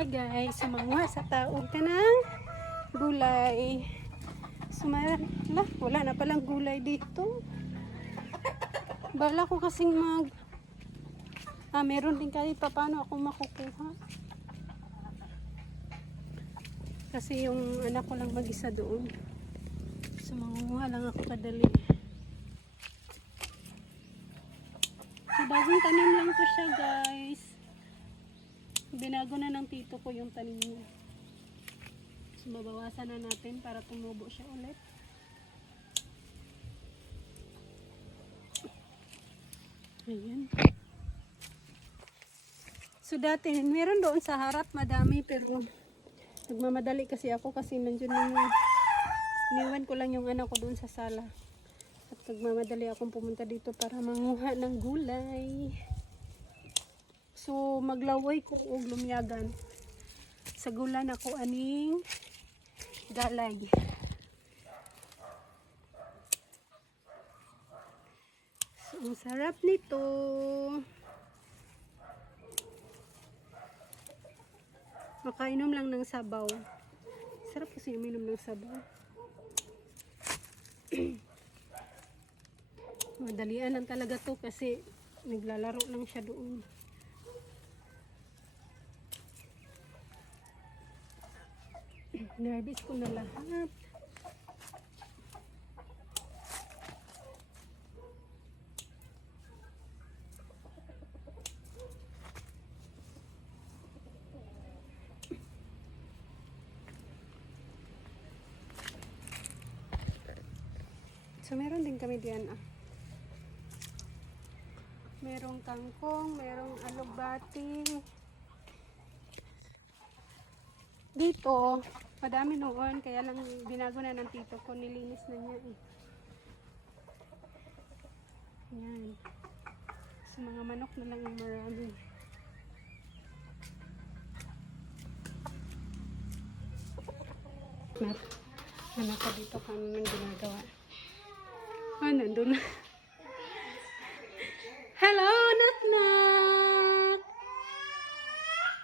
Hi guys, sumanguha sa taog ka ng gulay. Wala na palang gulay dito. Bala ko kasing meron din kahit pa paano ako makukuha. Kasi yung anak ko lang mag-isa doon. Sumanguha lang ako kadali. So, bagong tanim lang to siya guys. Binago na ng tito ko yung tanim niya. So, babawasan na natin para tumubo siya ulit. Ayan. So, dati, meron doon sa harap madami pero nagmamadali kasi ako kasi nandiyan yung iniwan ko lang yung anak ko doon sa sala. At nagmamadali akong pumunta dito para manguha ng gulay. So, maglaway ko og lumyagan. Sa gulan ako aning galay. So, ang sarap nito. Makainom lang ng sabaw. Sarap kasi uminom ng sabaw. Madalian lang talaga to kasi naglalaro lang siya doon. Nervous ko na lahat. So, meron din kami diyan merong kangkong, merong alugbati. Dito, madami noon, kaya lang binago na ng tito ko, nilinis na niya Yan. So, mga manok na lang yung marami. Anak ka dito kami nang ginagawa. Nandun na. Hello, Knock-knock!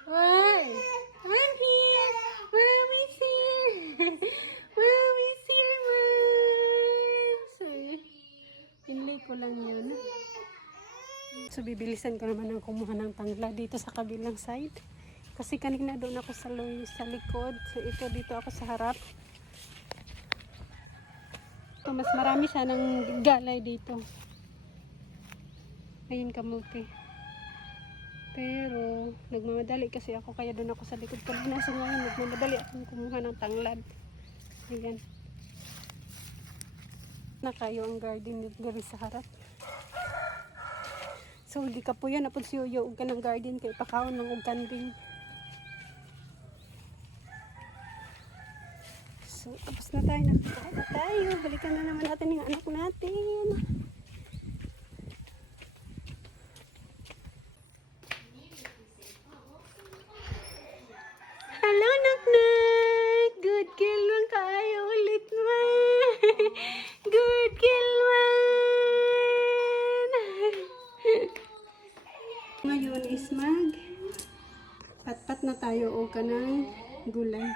Why? I'm here! Mommy's here! Mommy's here, Mom! So, pinili ko lang yun. So, bibilisan ko naman ang kumuha ng tangla dito sa kabilang side. Kasi kanina doon ako sa likod. So, dito ako sa harap. So, mas marami siya ng galay dito. Ayun kamuti. Pero, nagmamadali kasi ako kaya doon ako sa likod ko. So, ngayon, nagmamadali akong kumuha ng tanglad. Ayan. Nakayo ang garden dito sa harap. So, hindi ka po yan. Napod siyo ka ng garden kay pakaon ng ugkanding. So, tapos na tayo. Nakakain na tayo. Balikan na naman natin yung anak natin. Hello, Knock-knock! Good girl man kayo ulit man! Good girl man! Ngayon is patpat na tayo o ka ng gulay.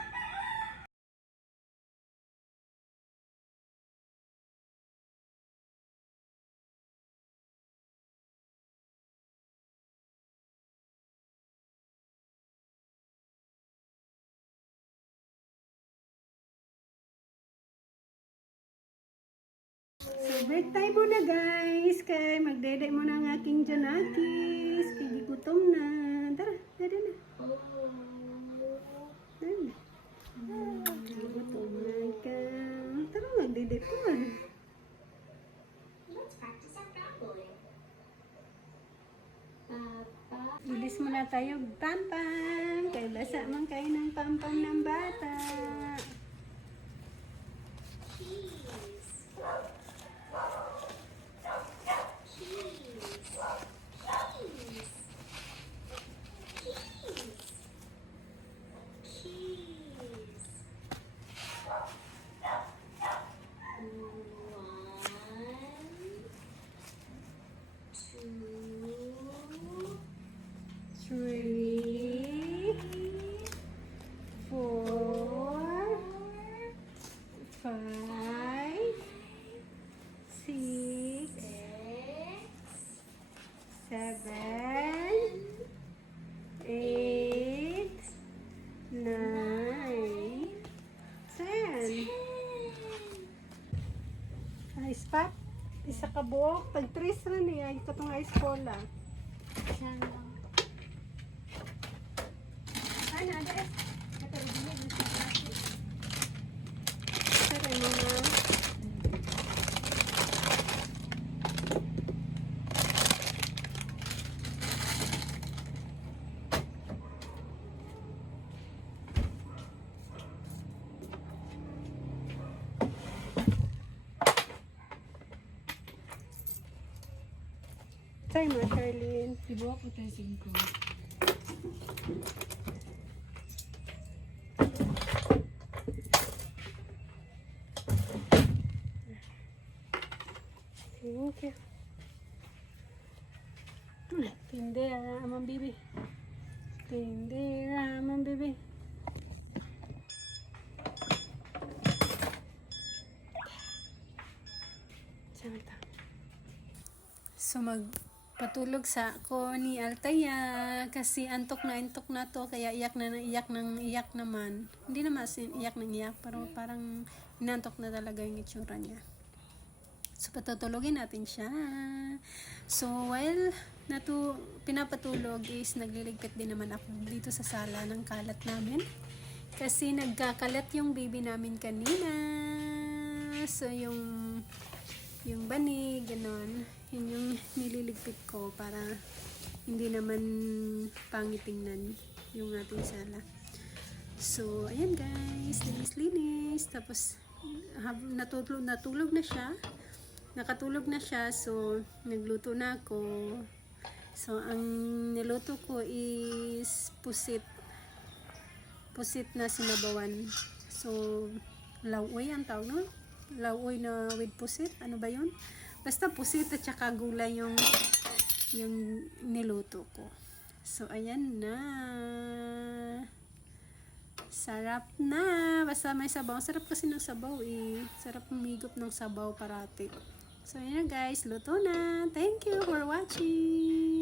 So, break time muna guys. Kay magdede muna ang aking Janakis. Kay gutom na. Tara, dede na. Dede. Gutom na ka. Tara, magdede po. Bilis muna tayo. Pampam. Kay basa man kayo ng pampam ng bata. Three. buok, tag-tres na niya, katong ice cola. Sana. Ay, na-address. Sir, ano na? Say mo, Charlene. Ibuwa ko tayo 5. Thank you. Tindera, amang bibi. Tindera, amang bibi. Santa. So magpatulog sa ako ni Altaya kasi antok na to kaya iyak naman. Hindi naman as in iyak ng iyak pero parang inantok na talaga yung itsura niya. So patutulogin natin siya. So while pinapatulog is nagliligpit din naman ako dito sa sala ng kalat namin. Kasi nagkakalat yung baby namin kanina. So yung banig, ganon. Yun yung nililigpit ko para hindi naman pangitingnan yung ating sala. So ayan guys, linis. Tapos natulog na siya. Nakatulog na siya, so nagluto na ako. So ang niluto ko is pusit na sinabawan. So lawoy ang tawag, no? Lawoy na with pusit, ano ba yun? Basta pusit at saka gulay yung niluto ko. So ayan na, sarap na. Basta may sabaw. Sarap kasi ng sabaw eh. Sarap umigop ng sabaw parati. So, yun na guys. Luto na. Thank you for watching.